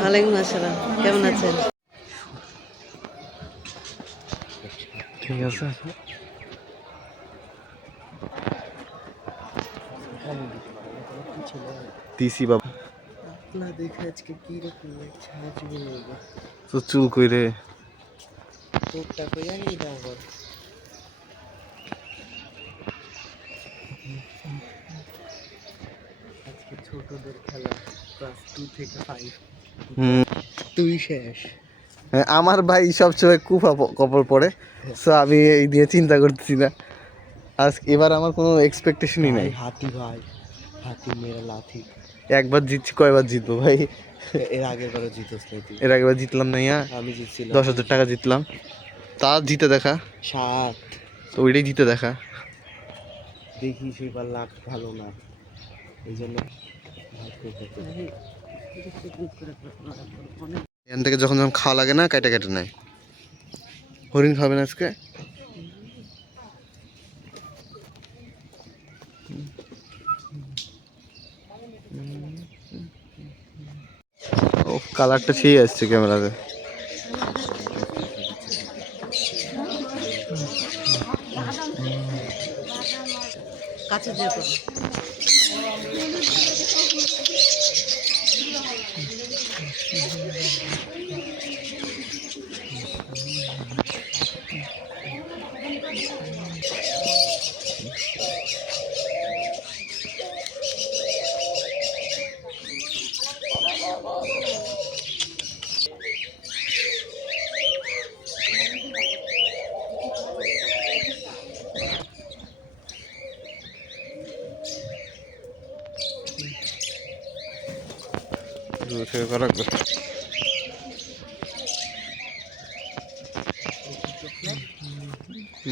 ওয়ালাইকুম আসসালাম, কেমন আছেন? ঠিক আছে। দিছি বাবা না দেখে আজকে কি রকম সাহায্য করবো তো চুল কইরে তোরটা কই জানি দাও আজকে ছোটদের খেলা ক্লাস 2 থেকে 5 তুই শেষ। আমার ভাই সবসময় কুফা কপড় পড়ে, সো আমি এই নিয়ে চিন্তা করতেছি না। এবার আমার কোনো এক্সপেকটেশনই নাই। হাতি ভাই, হাতি মেরা লাথি। একবার জিতছি, কয়বার জিতবো ভাই? এর আগের বারও জিতস নাই তুই। এর আগেবার জিতলাম না, আমি জিতছিলাম 10,000 টাকা জিতলাম। তা জিতে দেখা 7। ওইটাই জিতে দেখা। দেখি সেবার লাখ ভালো না, এই জন্য এখান থেকে যখন যখন খাওয়া লাগে না, কেটে কেটে নেয়। হরিণ খাবে না আজকে? ও কালারটা সেই আসছে ক্যামেরাতে। কাছে যেয়ে করো।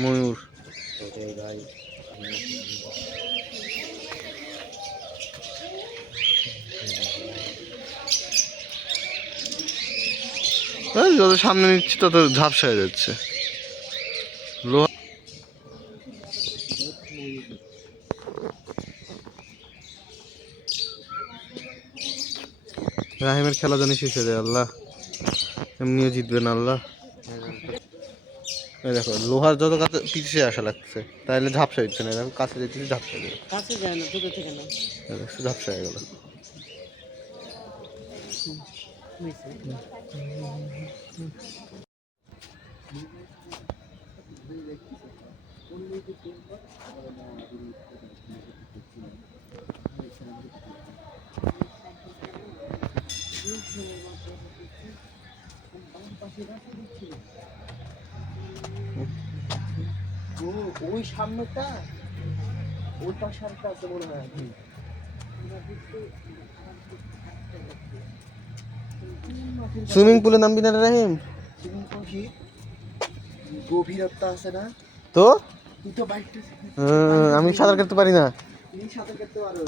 ময়ূর ভাই যত সামনে নিচ্ছি তত ঝাপসা হয়ে যাচ্ছে। লোহা রাহিমের খেলা জানি শেষ হয়ে যায়। আল্লাহ, এমনিও জিতবে না আল্লাহ। দেখো লোহার যত কাছে পিছিয়ে আসা লাগছে, তাহলে ঝাপসা হচ্ছে না। দেখো কাছে যেতে ঝাপসা হয়ে গেল, কাছে যায় না, দূরে থেকে না। ঝাপসা হয়ে গেল। ওই সামনেটা ওই পাশে একটা আছে মনে হয়। সুইমিং পুলে নামবি না রাহিম? সুইমিং পুল কি গভীরতা আছে না? তো তুই তো বাইকটা আমি সাঁতার কাটতে পারি না। তুমি সাঁতার কাটতে পারো।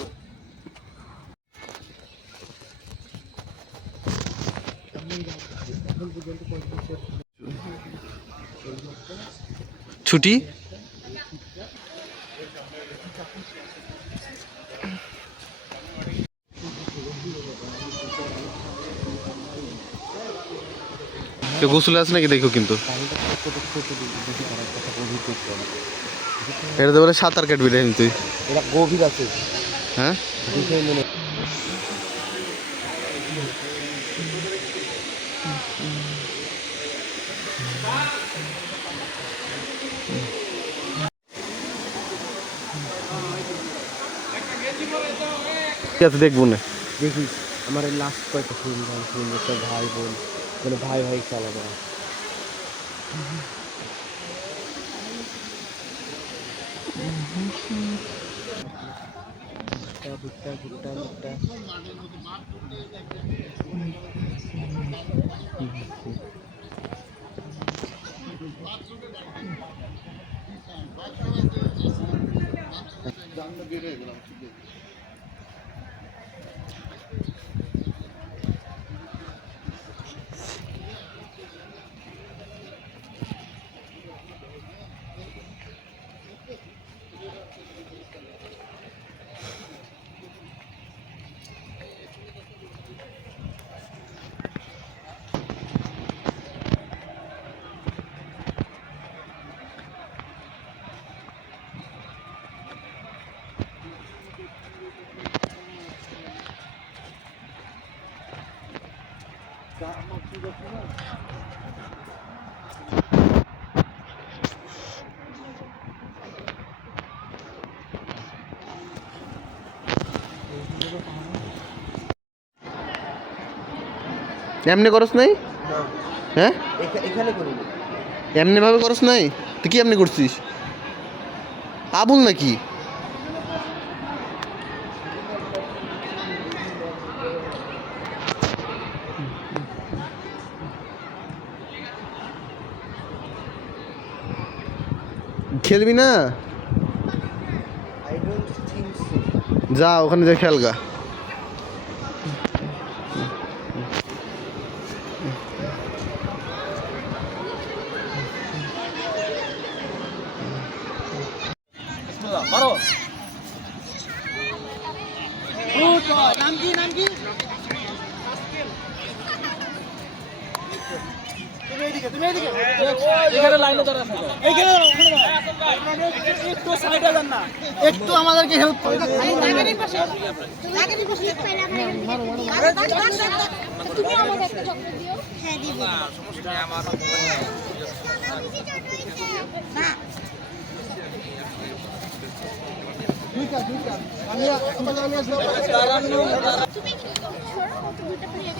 ছুটি কেউ গোসলে আছে নাকি দেখো কিন্তু। এটা তো বলে সাঁতার কাটবি রাহিম তুই। এটা গভীর আছে, হ্যাঁ ঠিক আছে, দেখবো না। দেখিস আমার লাস্ট কয়টা ফিল্ম একটা ভাই বোন মানে ভাই ভাই খেলা করা। ভুট্টা ভুট্টা ভুট্টা এমনি করস নাই? হ্যাঁ, এখানে করি না। এমনি ভাবে করস নাই? তুই কি এমনি করছিস? আবুল নাকি? খেলবি না? I don't think so. যা ওখানে যা খেলগা। একটু আমাদেরকে হেল্প করে তুমি আমাকে একটা চকলেট দিও। হ্যাঁ দিব সমস্যা নেই আমার না তুমি কি সরো কত দুটো প্লেট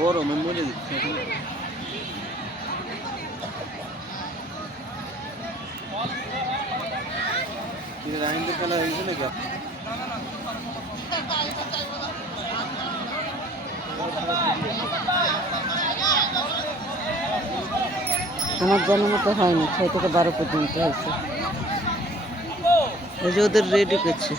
গরমে মরে যাচ্ছে। রাহিন্দর খেলা হয়েছে নাকি? আমার জানার মতো হয়নি, 6 থেকে 12 পর্যন্ত হয়েছে। ওই যে ওদের রেডি করছে।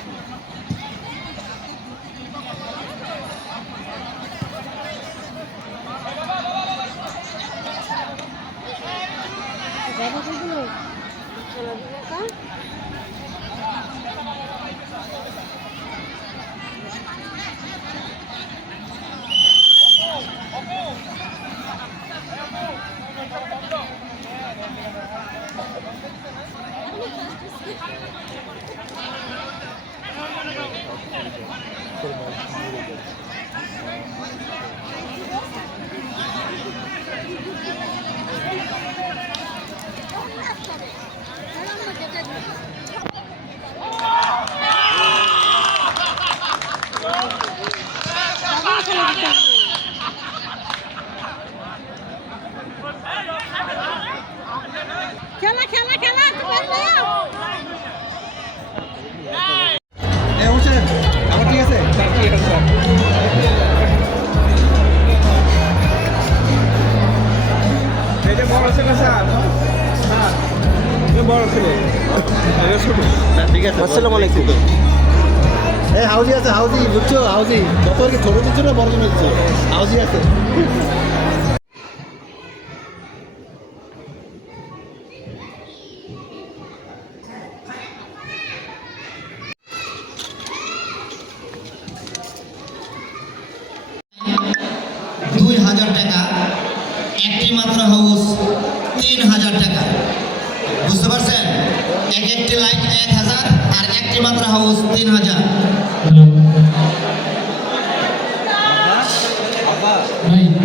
খেলা খেলা খেলা ঠিক আছে এই যে বড় ছেলে স্যার আসসালামু আলাইকুম। এই হাউজি আছে, হাউজি বুঝছো? হাউজি কত আর কি ছোট দিচ্ছ না বড় দিচ্ছ? হাউজি আছে। টাকা, একটি মাত্র হাউস 3000 টাকা। বুঝতে পারছেন? এক একটি লাইন 1000 আর একটি মাত্র হাউস 3000।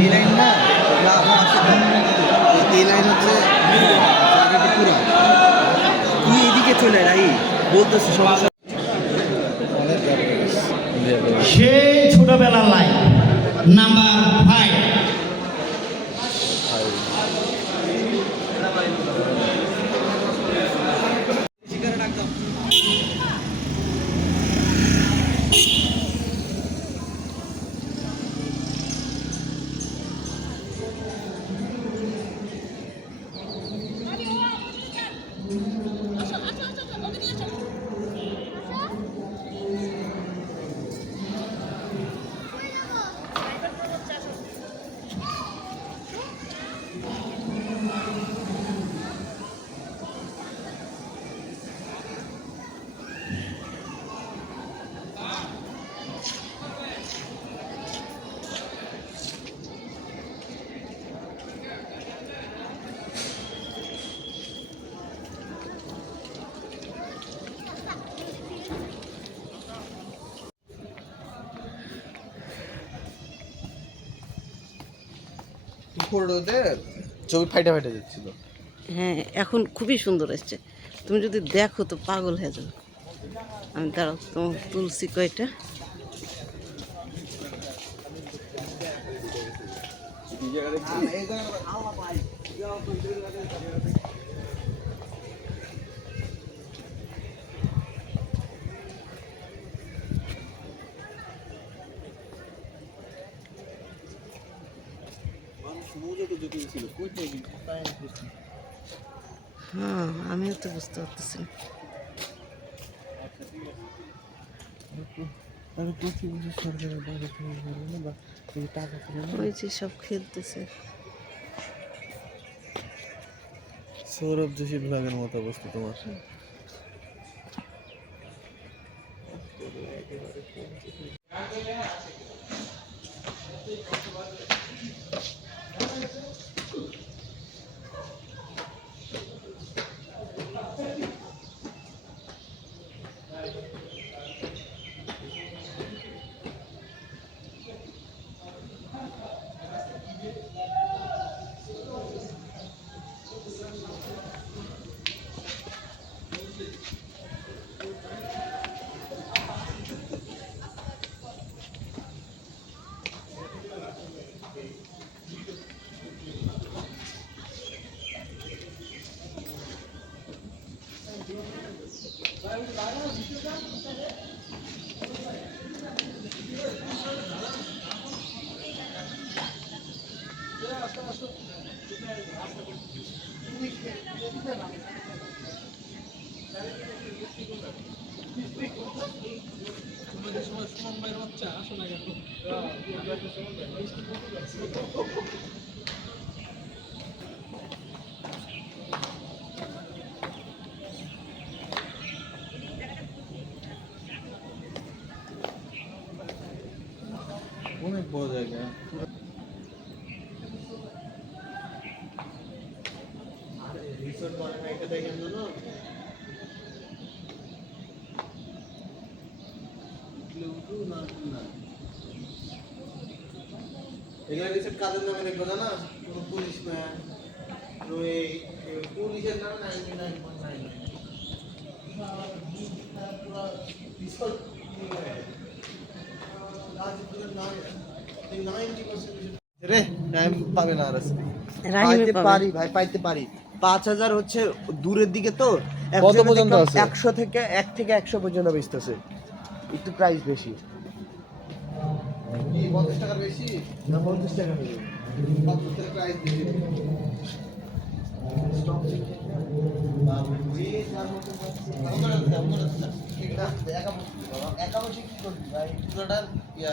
এই লাইন না এই লাইন হচ্ছে পুরো তুই এদিকে চলে রাই বলতেছি সমস্যা। সেই ছোটবেলার লাইন নাম্বার 5। পুরোতে ছবি ফাইটা ফাইটা যাচ্ছিল। হ্যাঁ, এখন খুবই সুন্দর এসছে। তুমি যদি দেখো তো পাগল হয়ে যাবে। আমি দাঁড়াও তোমার তুলসী কয়টা। হ্যাঁ, আমিও তো বুঝতে পারতেছি না। ওই যে সব খেলতেছে। সৌরভ যোশী ব্লগের মতো অবস্থা তোমার। অনেক বড় জায়গা। রিসোর্ট বানানো একটা দেখেন না এগুলা রিসোর্ট কাদের নামে দেখবো জানা? কোনো পুলিশ ম্যান পুলিশের নামে 99.9% রে টাইম পাবে না আর আজকে। পাইতে পারি ভাই, পাইতে পারি। 5000 হচ্ছে দূরের দিকে তো। কত পর্যন্ত আছে? 100 থেকে 1 থেকে 100 পর্যন্ত বেচতেছে। একটু প্রাইস বেশি। 50 টাকার বেশি না 50 টাকা নেই। 50 টাকার প্রাইস বেশি। একা বসে কি করবি ভাই পুরোটার ইয়া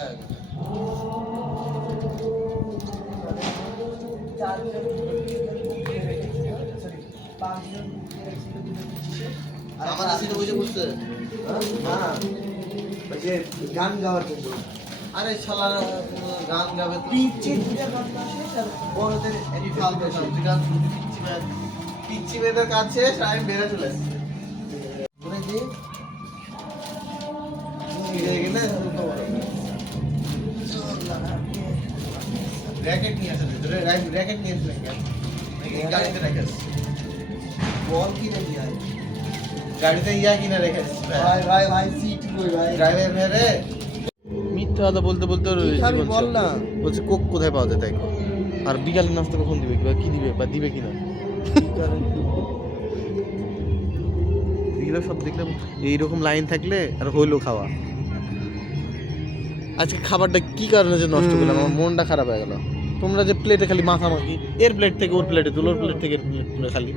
আমাদের সিটে বসে বসতে গান গাওয়ার জন্য আরে শালার গান গাবে তো পিচ্ছে দুটা কথা শেষ আর বড়দের এই ফালতু সবজি গান পিচ্ছি মেয়েদের কাজ শেষ আমি বেড়ে চলে এসেছি মানে যে র্যাকেট নিয়ে আসে র্যাকেট নিয়ে আসলে গাড়িতে রেখে বল কিনে নিয়ে আয় গাড়িতে ইয়া কিনে রেখে ভাই ভাই ভাই সিট কই ভাই ড্রাইভার মেরে মিথ্যা কথা বলতে বলতে আমি বল না বলছে কোক কোথায় পাওয়া যায় তাই কো। আর বিকালের নাস্তা কখন দিবে বা কি দিবে বা দিবে কিনা এগুলো সব দেখলাম এইরকম লাইন থাকলে আর হইলো খাওয়া আজকে খাবারটা কি কারণে যে নষ্ট করলাম আমার মনটা খারাপ হয়ে গেল তোমরা যে প্লেটে খালি মাখামাখি এর প্লেট থেকে ওর প্লেটে তুলো ওর প্লেট থেকে এর প্লেট তুলে খালি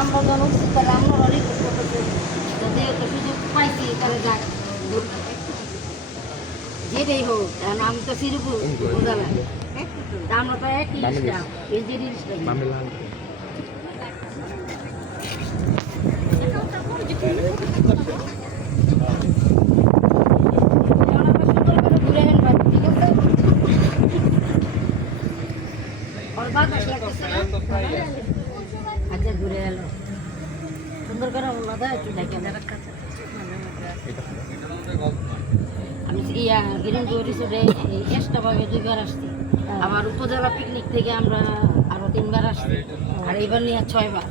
আমরা যখন উঠছি তাহলে আমরা অনেক করতেছি যদি একটা সুযোগ পাইছি তাহলে যাক যেটাই হোক কারণ আমি তো সিরুপুর বোঝালাম আমরা তো একই ইসলাম এই যে ইসলাম ঘুরে নেন ভাই ঠিক আছে और बात লাগতেছে না আচ্ছা ঘুরে এলো সুন্দর করে ওনাদা একটু দেখে আমি ইয়া গিরিন রিসোর্টে এক্সট্রাভাবে 2বার আসছি আবার উপজেলা পিকনিক থেকে আমরা আরো 3বার আসছি আর এইবার নিয়ে 6বার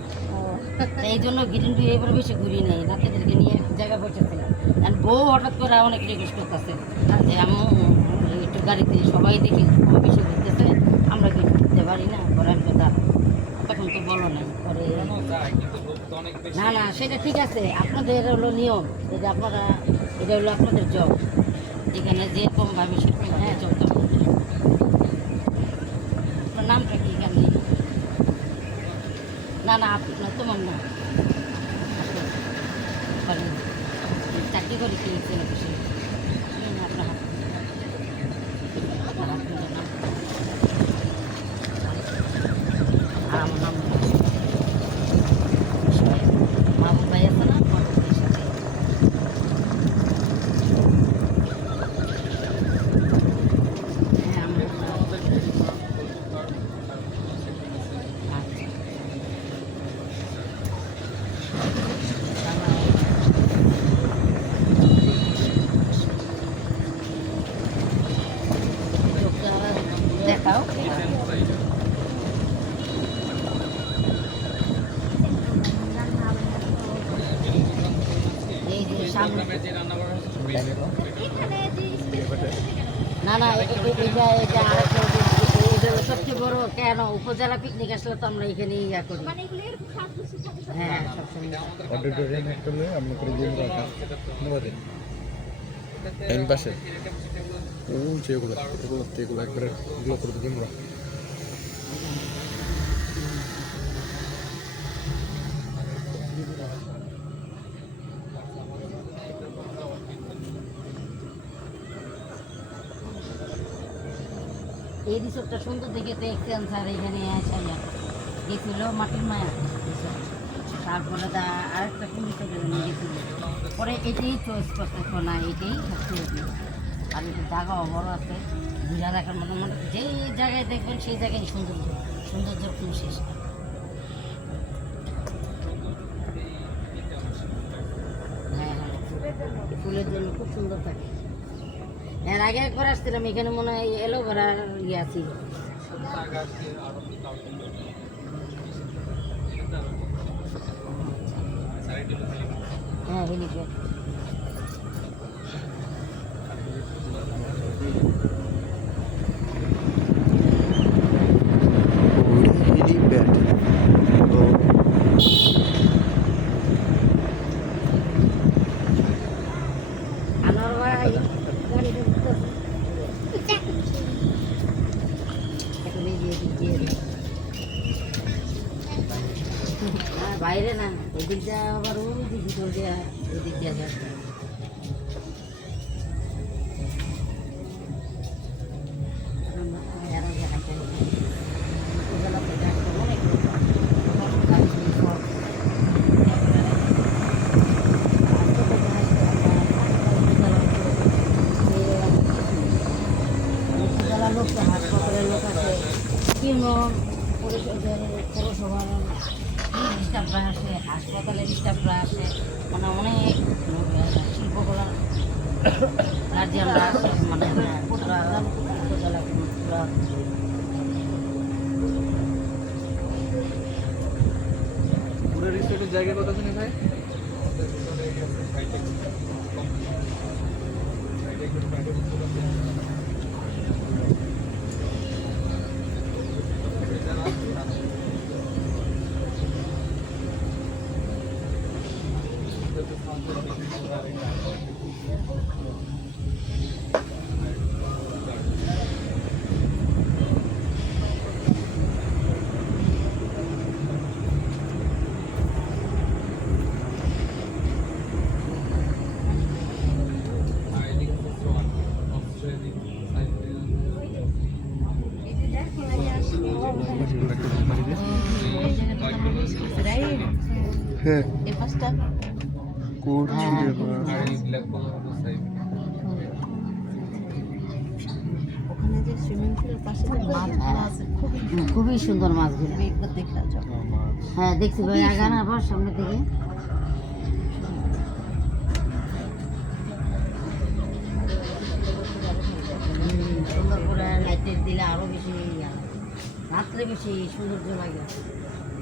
এই জন্য গিরিন এবার বেশি ঘুরি নাই রাতেদেরকে নিয়ে এক জায়গায় বসেছিলাম আর বউ হঠাৎ করে অনেক রিকোয়েস্ট করতেছে যে আম্মু একটু গাড়িতে সবাই দেখি কম বেশি ঘুরতেছে আমরা কি ঘুরতে পারি না করার কথা তখন তো বলো নাই পরে না না সেটা ঠিক আছে আপনাদের হলো নিয়ম যেটা আপনারা এটা হলো আপনাদের জব যেখানে যেরকম ভাবে সেরকম হ্যাঁ চলতে হবে। আপনার নামটা কি এখানে না না আপনার তোমার না চাকরি করে কি ছিল বিষয় আপনার আর আমার নাম মাহবুব ভাই আছে না মাহবুব ভাইয়ের সাথে হ্যাঁ আমরা দেখাও এই যে সামনে না না এটা এটা আরেকটা এটা হলো সবচেয়ে বড় কেন উপজেলা পিকনিক আসলে তো আমরা এখানে ইয়া করি হ্যাঁ সবসময় পাশে ও যেগুলো এগুলো একবারে এগুলো করে দিন এই রিসোর্টটা সুন্দর দেখে দেখছেন স্যার এখানে গেছিল মাটির মায়া রিসোর্ট তারপরে আরেকটা কোন রিসোর্টে গেছিল পরে এটাই চয়েস করতেছো না এটাই সবচেয়ে আর একটু জায়গাও বড় আছে ঘুরা দেখার মতো মনে যেই জায়গায় দেখবেন সেই জায়গায় সৌন্দর্যের কোনো শেষ নেই। হ্যাঁ হ্যাঁ ফুলের জন্য খুব সুন্দর থাকে এর আগে একবার আসছিলাম এখানে মনে হয় অ্যালোভেরা ইয়া ছিল হ্যাঁ হেলিপ্যাড আনোয়ার ভাই বাইরে না, ওই দিক দিয়ে আবার ওই দিক দিয়ে ওই দিক দিয়ে যাচ্ছে। হাসপাতালের লোক আছে, বিভিন্ন পরিষদের পৌরসভার স্টাফরা আসে, হাসপাতালের স্টাফরা আসে, মানে অনেক শিল্পকলা গার্জিয়ানরা আসে, মানে পুরা উপজেলা পুরা পুরো রিসোর্টের জায়গা কত শুনি ভাই? হ্যাঁ এই পাঁচটা করছি রে বাবা। ওখানে যে সুইমিং পুলের পাশে যে মাছগুলো আছে খুবই সুন্দর মাছগুলো। তুমি একবার দেখে যাও। হ্যাঁ দেখছি ভাই, আগান আবার সামনে থেকে। সুন্দর করে লাইটিং দিলে আরো বেশি রাত্রে বেশি সৌন্দর্য লাগে,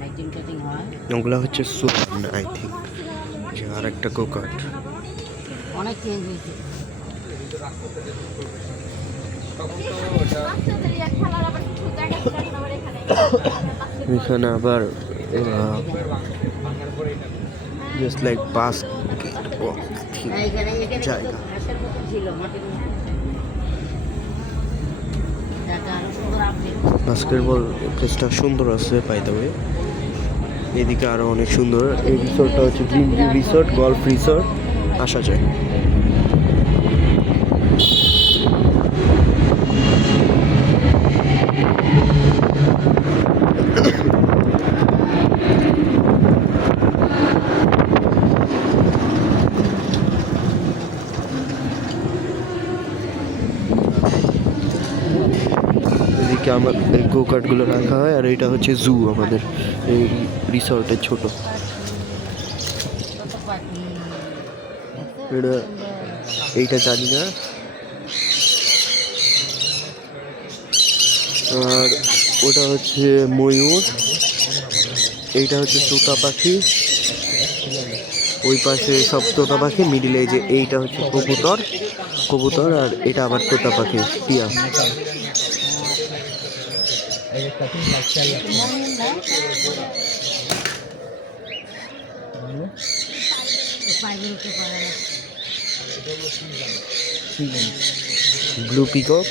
লাইটিং টাইটিং হয়। ওগুলো হচ্ছে সুন আই থিঙ্ক, যে আর একটা কোকাট। অনেক চেঞ্জ হয়েছে। এখানে আবার জাস্ট লাইক বাস্কেটবল হ্যাঁ, এখানে এখানে জায়গা। ঘাসের মতো ছিল, মাটির মতো। দেখা আরো সুন্দর আপডেট। বাস্কেটবল প্লেসটা সুন্দর আছে বাই দ্য ওয়ে। এদিকে আরো অনেক সুন্দর। এই রিসোর্টটা হচ্ছে green view resort, golf resort, আসা যায়। এদিকে আমাদের গোকার্টগুলো রাখা হয়, আর এটা হচ্ছে জু আমাদের এই রিসর্টের ছোট। কত পাখি। এটা এইটা জানি না। আর ওটা হচ্ছে ময়ূর, এইটা হচ্ছে তোতা পাখি, ওই পাশে সব তোতা পাখি, মিডিলে যে এইটা হচ্ছে কবুতর কবুতর, আর এটা আবার তোতা পাখি টিয়া। ব্লু পিকক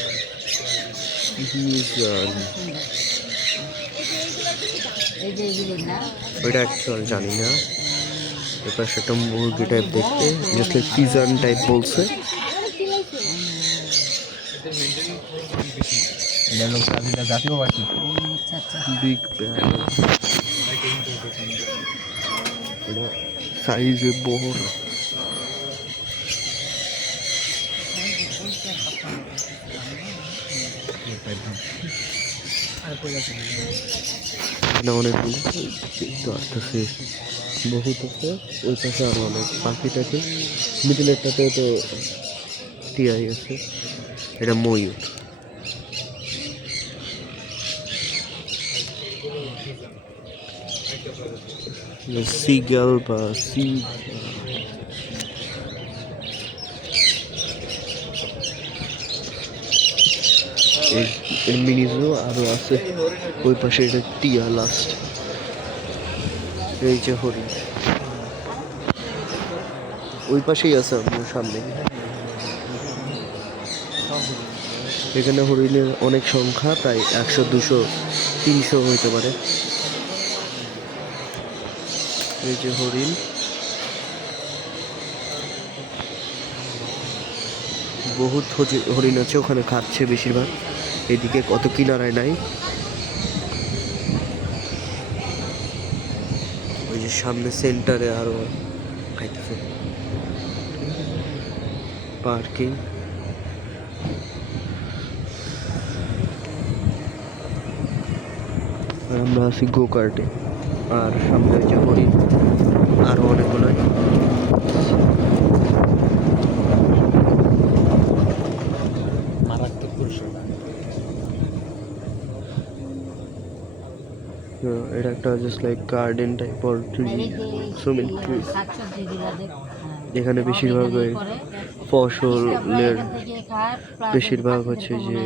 এই যে এগুলো না, ওইটা অ্যাকচুয়াল জানি না। এবার একটা মুরগি টাইপ দেখতে, জাস্ট লাইক পিজন টাইপ বলছে। জাতীয় পাখি। আচ্ছা আচ্ছা। বিগ সাইজে বড়। না অনেকগুলো দেখতে আসতেছে, বহুত আছে। ওই পাশে আরো অনেক পাখি টাখি, মিডিলেরটাতেও তো টিয়াই আছে। এটা ময়ূর। সিগাল বা সি এর মিনিজও আরো আছে। ওই পাশে এটা টিয়া লাস্ট। এই যে হরিণ ওই পাশেই আছে আমার সামনে। এখানে হরিণের অনেক সংখ্যা, প্রায় 100, 200, 300 হইতে পারে। এই যে হরিণ, বহুত হরিণ আছে, ওখানে খাচ্ছে বেশিরভাগ, এদিকে কত কিনারায় নাই। ওই যে সামনে সেন্টারে আরো খাইতেছে। পার্কিং, আমরা আছি গো কার্টে, আর সামনে যে হরিণ আরো অনেকগুলো। মারাত্মক পুরস্কার। এটা একটা just like garden type or tree, so many tree. শাকসবজি দিলাদের এখানে বেশিরভাগ ওই ফসলের বেশিরভাগ হচ্ছে যে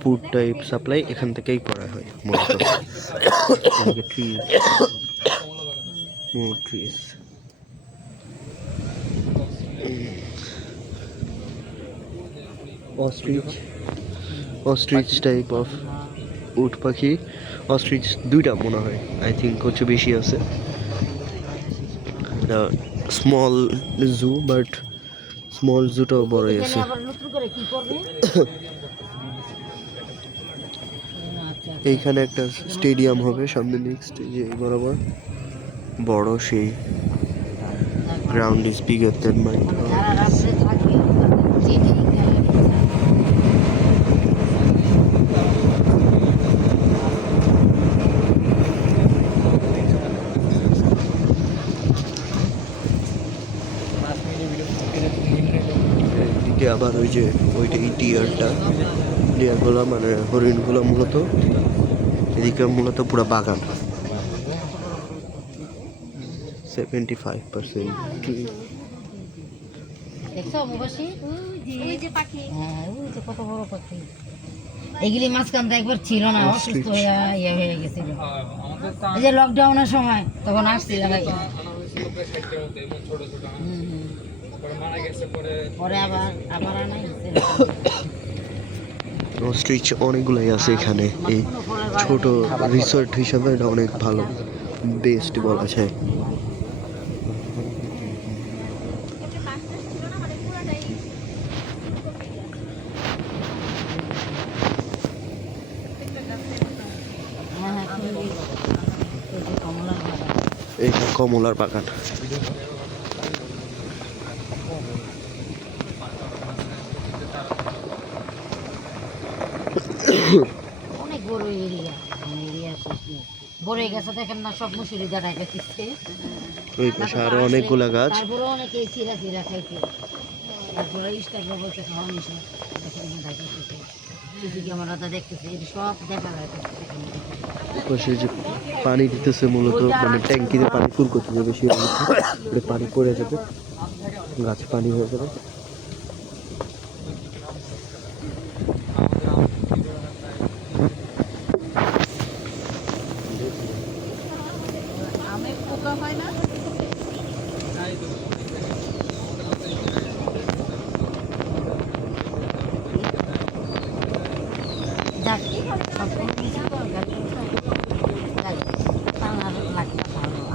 ফুড টাইপ সাপ্লাই এখান থেকেই করা হয় মূলত। Trees, more trees. Ostrich type of উট পাখি। অস্ট্রিচ দুইটা মনে হয়, আই থিঙ্ক হচ্ছে বেশি আছে। স্মল জু, বাট স্মল জুটাও বড়ই আছে। এইখানে একটা স্টেডিয়াম হবে সামনে নেক্সট, যে এই বরাবর বড় সেই ground is bigger than my. এদিকে আবার ওই যে ওইটা ডিয়ারগুলো মানে হরিণগুলো মূলত এদিকে মূলত পুরো বাগান। 75% ট্রি। দেখছো মুবাসি? ওই যে পাখি, হ্যাঁ ওই যে কত বড় পাখি। এগুলি মাঝখানটা একবার ছিল না, অসুস্থ হয়ে গেছিল। এই যে লকডাউনের সময় তখন আসছিল নাকি, পরে আবার আনাই অস্ট্রিচ অনেকগুলাই আছে এখানে। এই ছোট রিসোর্ট হিসাবে এটা অনেক ভালো, বেস্ট বলা যায়। এইটা কমলার বাগান। অনেক বড় এরিয়া, বড় গেছে দেখেন না, সব মুসুরি দাঁড়ায় গেছে। ওই পাশে আরো অনেকগুলা গাছ। তারপরে অনেকে চিরা খাইছে, তারপরে ইনস্টাগ্রাম বলতে খাওয়া মিশে সিসি ক্যামেরাটা দেখতেছে, সব দেখা যায়। পাশে যে পানি দিতেছে মূলত, মানে ট্যাঙ্কিতে পানি ফুল করতেছে বেশি, পানি পড়ে যাবে, গাছ পানি হয়ে যাবে। আমের পোকা হয় না?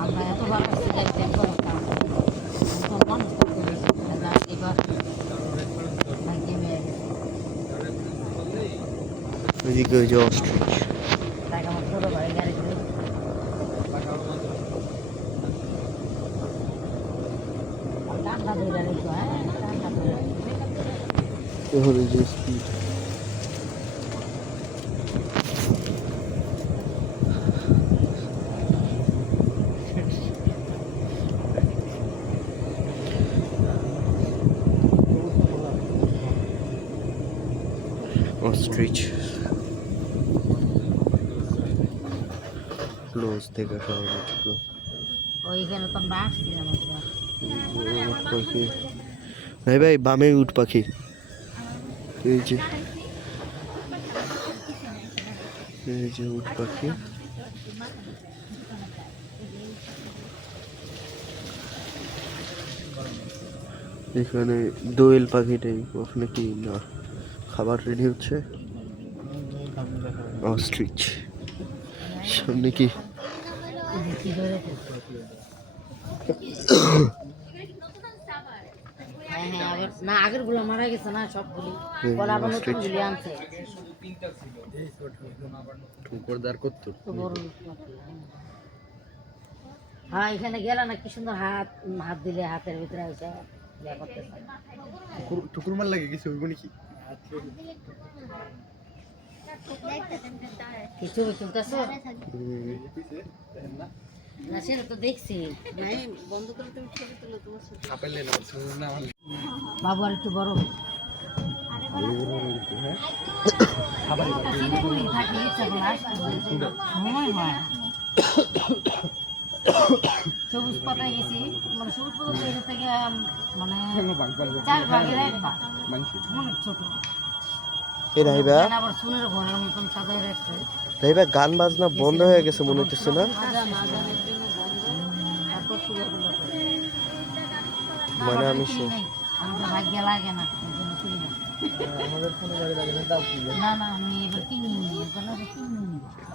আমরা এতবার ওইদিকে ওই যে অস্ট্রিচ। এখন এই যে স্পিড, অস্ট্রিচ ক্লোজ থেকে সর্বোচ্চ ক্লোজ। ওইখানে তো আমরা আসছিলাম। উট পাখি ভাই, ভাই বামে উট পাখি। এই যে উট পাখি। এখানে দোয়েল পাখিটাই, ওখানে কি না খাবার রেডি হচ্ছে। অস্ট্রিচ সামনে কি হ্যাঁ হ্যাঁ আবার না আগের গুলো মারা গেছে না সবগুলি পরে আবার নতুন গুলি আনছে তো বড় হ্যাঁ এখানে গেলে না কি সুন্দর হাত হাত দিলে হাতের ভিতরে এসে ইয়া করতেছে ঠুকুরমার লাগে কিছু হইব নাকি কি ছবি তুলতেছো না সেটা তো দেখছি নাই বন্ধ করে তুমি ছবি তুলো তোমার সাথে। বাবু আর একটু বড় থাকি ইচ্ছা করে আসতে সময় হয় সবুজ পাতায় গেছি মানে সবুজ পাতা তৈরি থেকে মানে 4 ভাগের 1 ভাগ অনেক ছোট এ রাহিবা আবার সুনের ঘরের মতন সাজায় রাখছে রাহিবা গান বাজনা বন্ধ হয়ে গেছে মনে হচ্ছে না? আজানের জন্য বন্ধ তারপর শুরু হলো মানে আমি আমাদের ভাগ্যে লাগে না এই জন্য কিনি না আমাদের কোনো গাড়ি লাগে না দাও কি না না আমি এবার কিনি এবার কিনি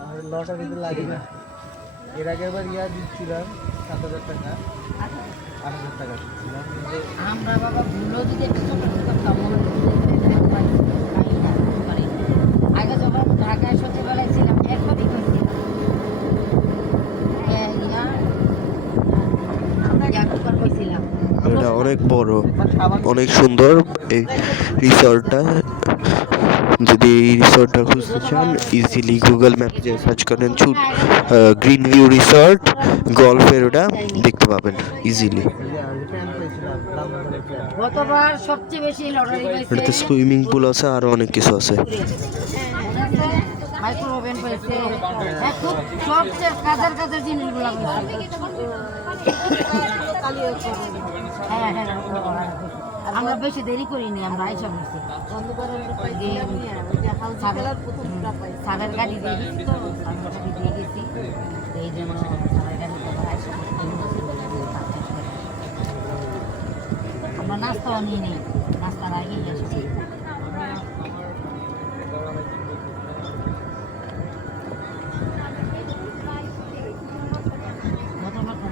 আর লটা কিন্তু লাগে না এর আগের বার ইয়া দিচ্ছিলাম 7,000 টাকা 8,000 টাকা দিচ্ছিলাম আমরা বাবা ভুলও যদি একটু ছোট করতাম মনে আগে যখন ঢাকায় সচিবালয় ছিলাম একবারই করছিলাম আমরা একবার করছিলাম এটা অনেক বড়, অনেক সুন্দর এই রিসর্টটা। যদি এই রিসর্টটা খুঁজতে চান ইজিলি গুগল ম্যাপে যে সার্চ করেন গ্রিন ভিউ রিসর্ট গল্ফের ওটা দেখতে পাবেন ইজিলি। গতবার সবচেয়ে বেশি লটারি পাইছে এটাতে সুইমিং পুল আছে, আরো অনেক কিছু আছে। মাইক্রো ওভেন পাইছে খুব সবচেয়ে কাজের জিনিসগুলো হ্যাঁ হ্যাঁ আমরা বেশি দেরি করিনি আমরা আইসা বলছি সারের গাড়ি দিয়ে গেছি তো সারের গাড়ি দিয়ে গেছি এই জন্য সারের গাড়িতে আবার আইসা আমরা নাস্তাও নিয়ে নিই নাস্তার আগেই এসেছি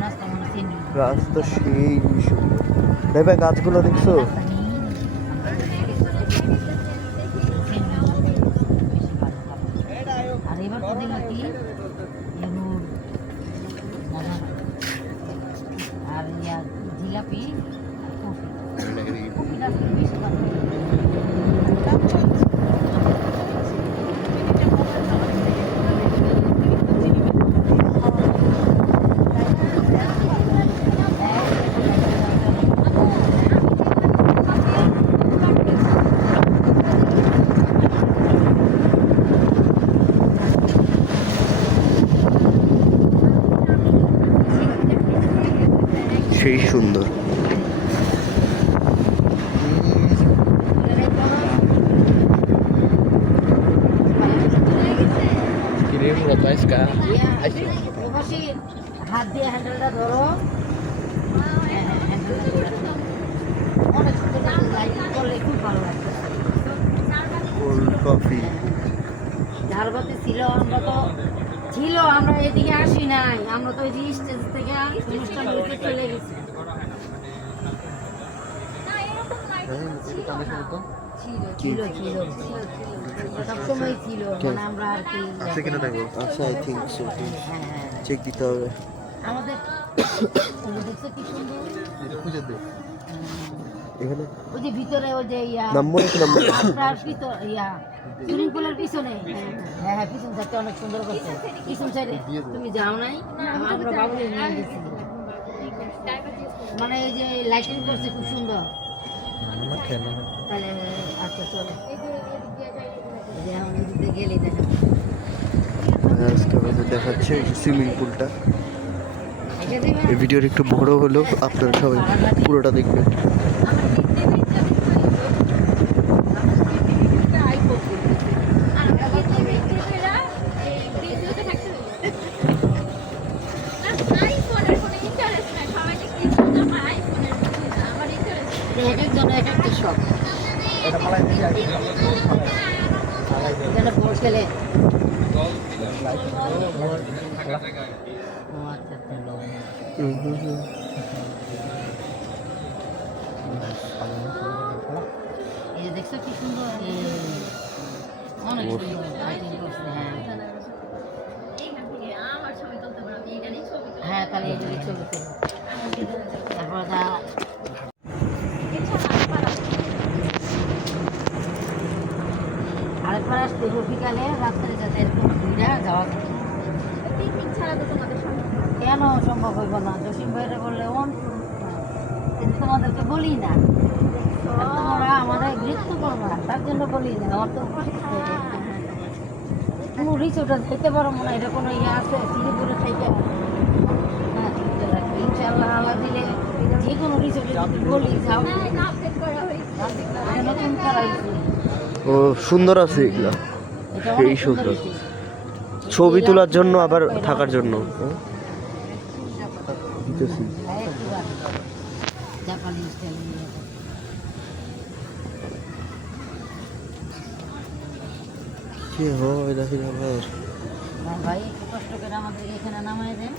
নাস্তা মানে চিনি রাস্তা সেই সুন্দর। রাহিবা গাছগুলো দেখছো? আর এবার তো দেখি কি আর ইয়া জিলাপি কফিটা বেশি ভালো সেই সুন্দর। হাত দিয়ে হ্যান্ডেলটা ধরো অনেক সুন্দর লাইটিং করলে খুব ভালো লাগছে কোল্ড কফি ঝাড়বাতি ছিল আমরা এদিকে আসি নাই আমরা তো ওই যে স্টেজ থেকে অনুষ্ঠান দেখতে চলে গেছি ছিল সবসময় ছিল মানে আমরা আর কি আছে কিনা দেখো। আচ্ছা আই থিঙ্ক সো, চেক দিতে হবে আমাদের দেখছো কি সুন্দর খুঁজে দে এখানে। ওই যে ভিতরে ওই যে ইয়া নাম্বার কি নাম্বার? আপনার ভিতর ইয়া সুইমিং পুলের পিছনে হ্যাঁ হ্যাঁ পিছন সাইডটা অনেক সুন্দর করছে পিছন সাইডে তুমি যাও নাই আমরা বাবুরে নিয়ে গেছি মানে এই যে লাইটিং করছে খুব সুন্দর তাহলে আচ্ছা চলো গেলে দেখা দেখাচ্ছে সুইমিং পুলটা। এই ভিডিওর একটু বড় হলেও আপনারা সবাই পুরোটা দেখবেন। এখানে বল খেলে এই যে দেখছো কি সুন্দর, অনেক সুন্দর লাইটিং করছে। হ্যাঁ তাহলে এইটারই ছবি তুলো। তারপর আরেকবার আসতে বিকালে রাত্রে যাতে এরকম ঘুরে যাওয়া যায়। কেন সম্ভব হইব না? জসিম ভাইরা বললে কিন্তু তোমাদেরকে বলি না, তোমরা আমাদের মৃত্যু করবা তার জন্য বলি না। আমার তো কোনো রিসোর্টে যেতে পারো মনে হয়, এটা কোনো ইয়ে আছে সিঙ্গাপুরে থেকে? হ্যাঁ ইনশাল্লাহ আল্লাহ দিলে যে কোনো রিসোর্টে যদি বলি যাও, নতুন করা হয়েছে। ও সুন্দর আছে এগুলা, এটা এই অনেক সুন্দর সুন্দর। হয়েছে। ছবি তোলার জন্য আবার থাকার জন্য। জাপানি স্টাইল। কি হয় দেখি আবার। ভাই একটু কষ্ট করে আমাদের এখানে নামাই দেন।